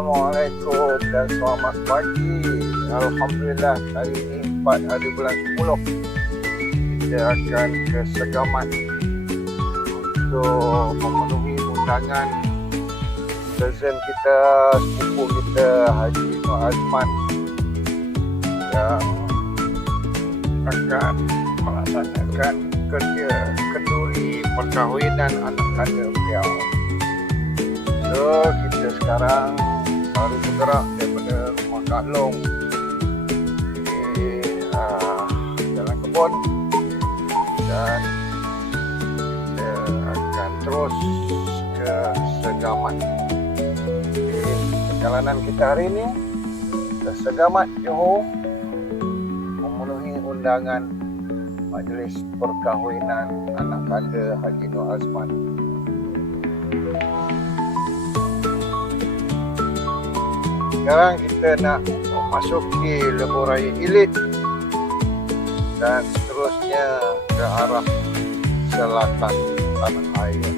Assalamualaikum dan selamat pagi. Alhamdulillah hari ini 4 hari bulan 10. Kita akan ke Segamat untuk memenuhi undangan cousin kita, sepupu kita Haji Nur Azman yang akan melaksanakan kerja kenduri perkahwinan anak kandung beliau. So, kita sekarang baru bergerak daripada rumah Kak Long di uh, Jalan Kebun dan kita akan terus ke Segamat. Jadi, perjalanan kita hari ini ke Segamat Johor memenuhi undangan Majlis Perkahwinan Anak Kanda Haji Nur Azman. Sekarang kita nak memasuki Lebuh Raya Ilit dan seterusnya ke arah selatan tanah air.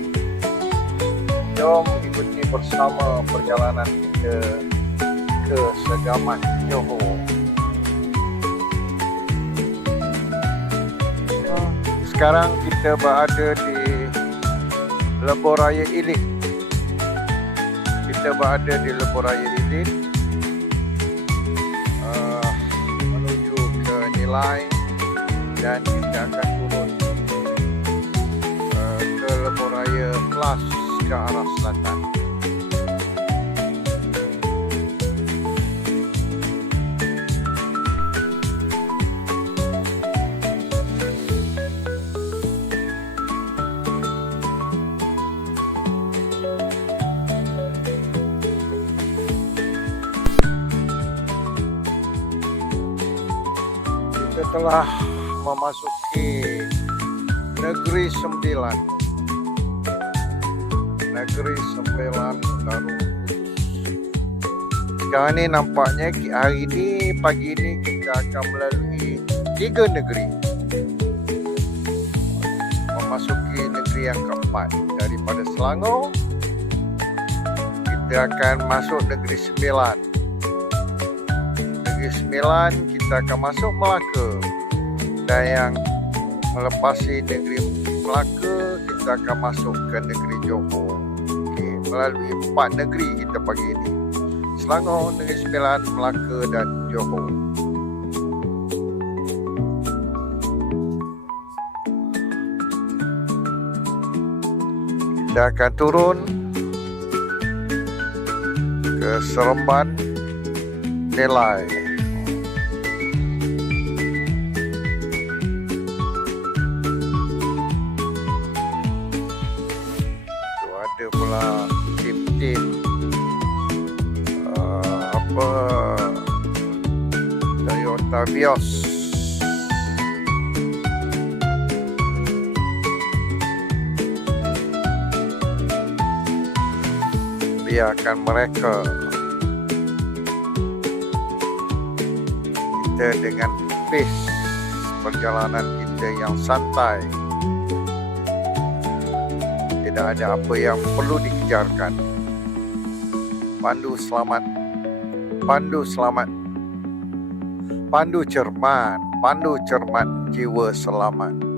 Jom ikuti bersama perjalanan kita ke Segamat Johor. Sekarang kita berada di Lebuh Raya Ilit. Kita berada di Lebuh Raya Ilit Nilai dan kita akan turun uh, ke Raya Plus ke arah selatan. Telah memasuki negeri sembilan. Negeri sembilan Kudus sekarang ni nampaknya hari ni pagi ni kita akan melalui tiga negeri. Memasuki negeri yang keempat daripada Selangor. Kita akan masuk negeri sembilan Negeri Sembilan kita akan masuk Melaka dan yang melepasi negeri Melaka kita akan masuk ke negeri Johor. Okey, melalui empat negeri kita pagi ini. Selangor, Negeri Sembilan, Melaka dan Johor. Kita akan turun ke Seremban, Nelai. Ada pula tim-tim uh, apa Toyota Vios. Biarkan mereka kita dengan pace perjalanan kita yang santai tidak ada apa yang perlu dikejarkan. Pandu selamat. Pandu selamat. Pandu cermat. Pandu cermat jiwa selamat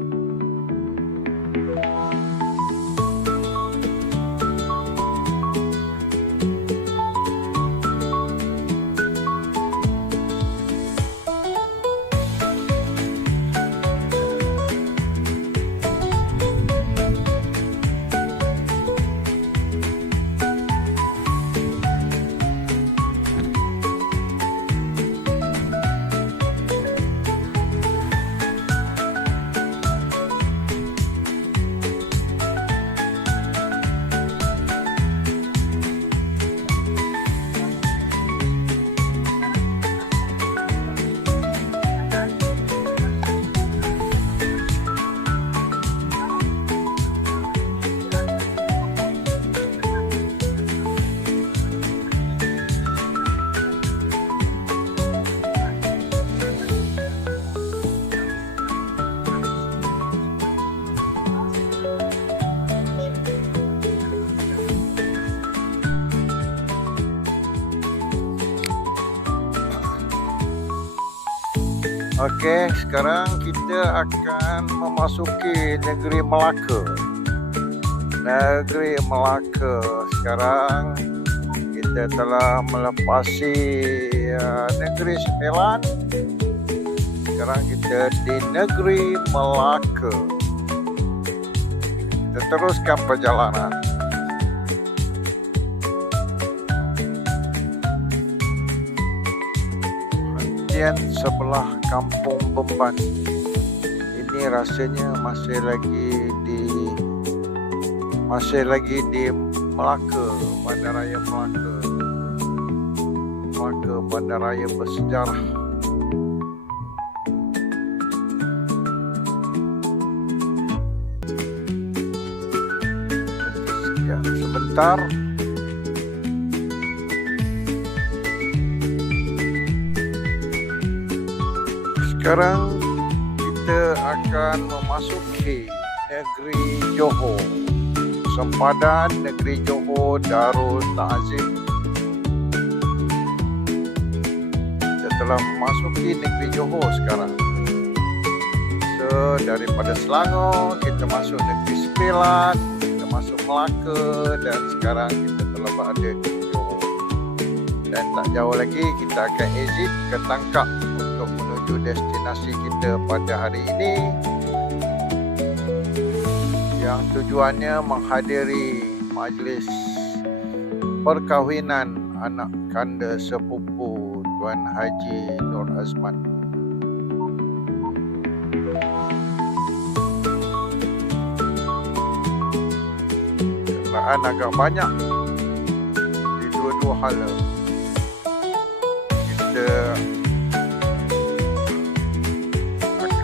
Okey, sekarang kita akan memasuki negeri Melaka. Negeri Melaka sekarang kita telah melepasi uh, negeri Sembilan. Sekarang kita di negeri Melaka. Kita teruskan perjalanan. Hentian sebelah kampung Beban. Ini rasanya masih lagi di masih lagi di Melaka, Bandaraya Melaka. Melaka Bandaraya bersejarah. Sebentar. Sekarang kita akan memasuki negeri Johor. Sempadan negeri Johor Darul Ta'zim. Kita telah memasuki negeri Johor sekarang. So, daripada Selangor, kita masuk negeri Sembilan, kita masuk Melaka dan sekarang kita telah berada di Johor. Dan tak jauh lagi, kita akan exit ke Tangkap menuju destinasi kita pada hari ini yang tujuannya menghadiri majlis perkahwinan anak kanda sepupu Tuan Haji Nur Azman. Kenderaan agak banyak di dua-dua hala. Kita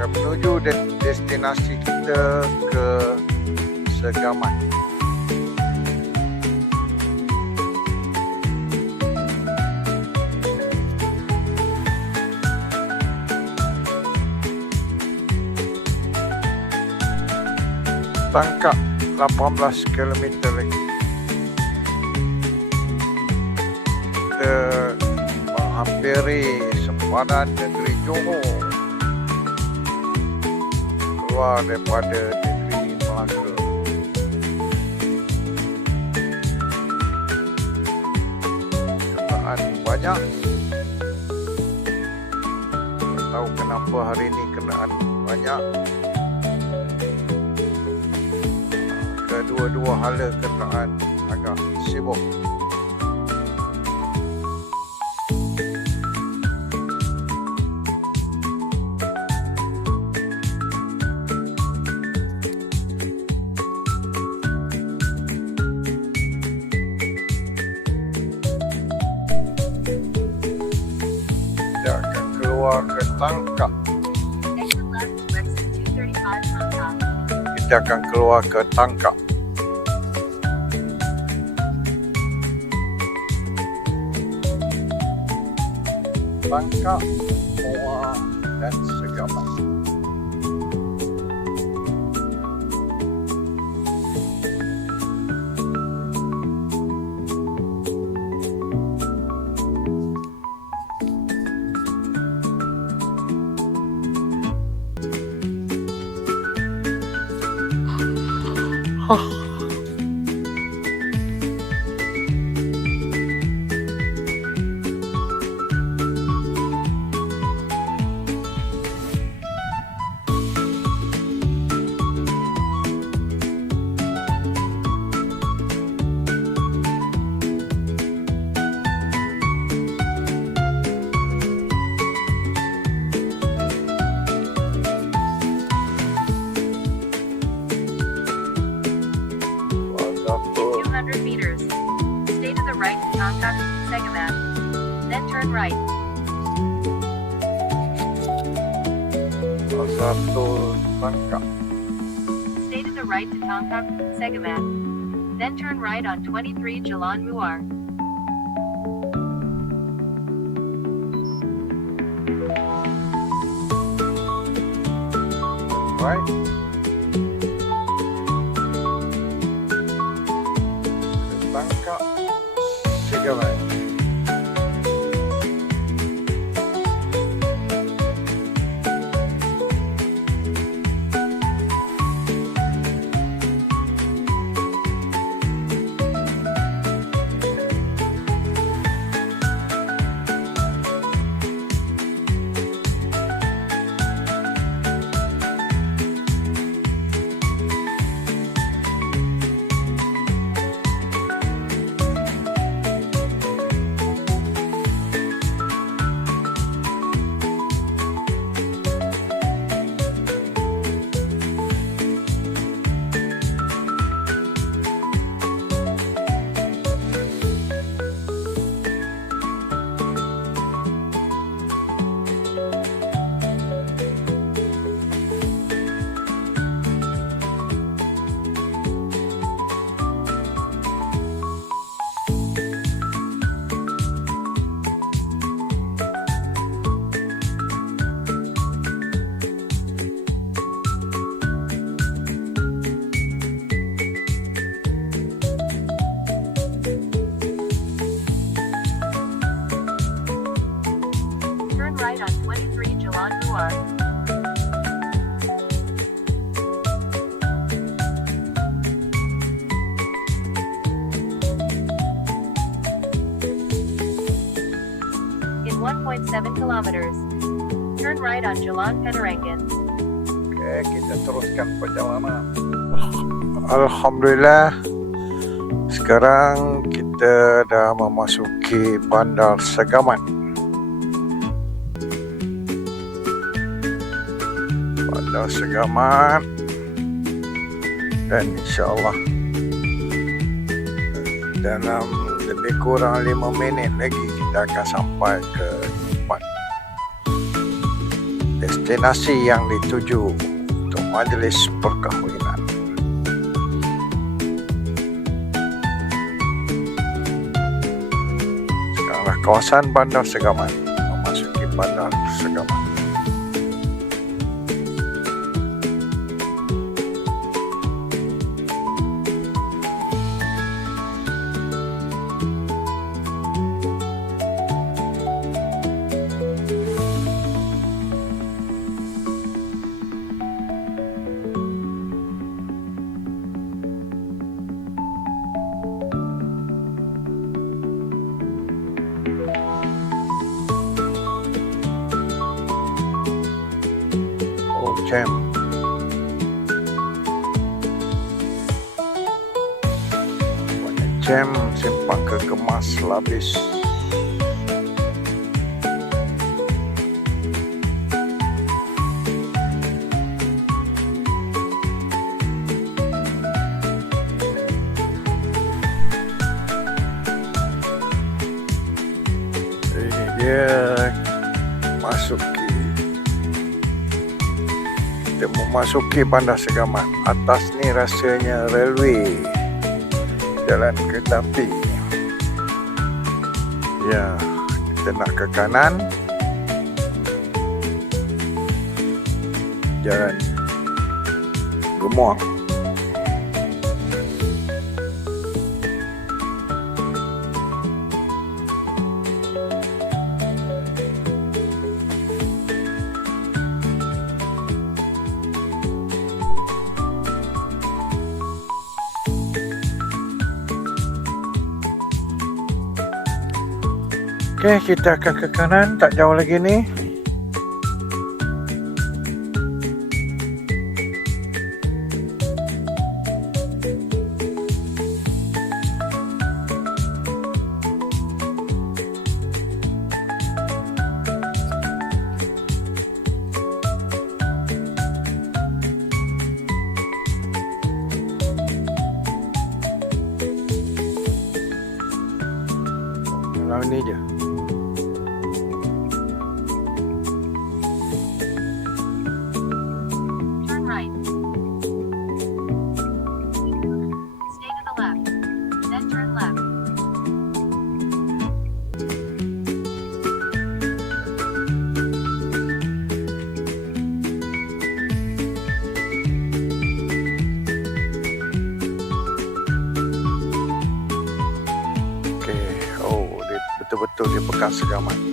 menuju de- destinasi kita ke Segamat. Tangkap 18 km lagi. Kita menghampiri sempadan negeri Johor. Keluar daripada negeri Melaka. Kenderaan banyak. Tak tahu kenapa hari ini kenderaan banyak. Kedua-dua hala kenderaan agak sibuk. Kita akan keluar ke Tangkap. Tangkap, Muar dan Segamat. right Segamat. Then turn right. Stay to the right to Tongkok, Segamat. Then turn right on 23 Jalan Muar. Right? Tangkap Segamat. Turn right on Jalan Penerangan. Okey, kita teruskan perjalanan. Alhamdulillah. Sekarang kita dah memasuki Bandar Segamat. Bandar Segamat. Dan insyaAllah dalam lebih kurang 5 minit lagi kita akan sampai ke destinasi yang dituju untuk majlis perkahwinan. Sekaranglah kawasan Bandar Segamat Oh, jam. Banyak jam simpang kekemas labis. Ini dia memasuki Bandar Segamat. Atas ni rasanya railway. Jalan kereta api. Ya, kita nak ke kanan. Jalan Gemuang. Okey, kita akan ke kanan. Tak jauh lagi ni. Okey. Oh,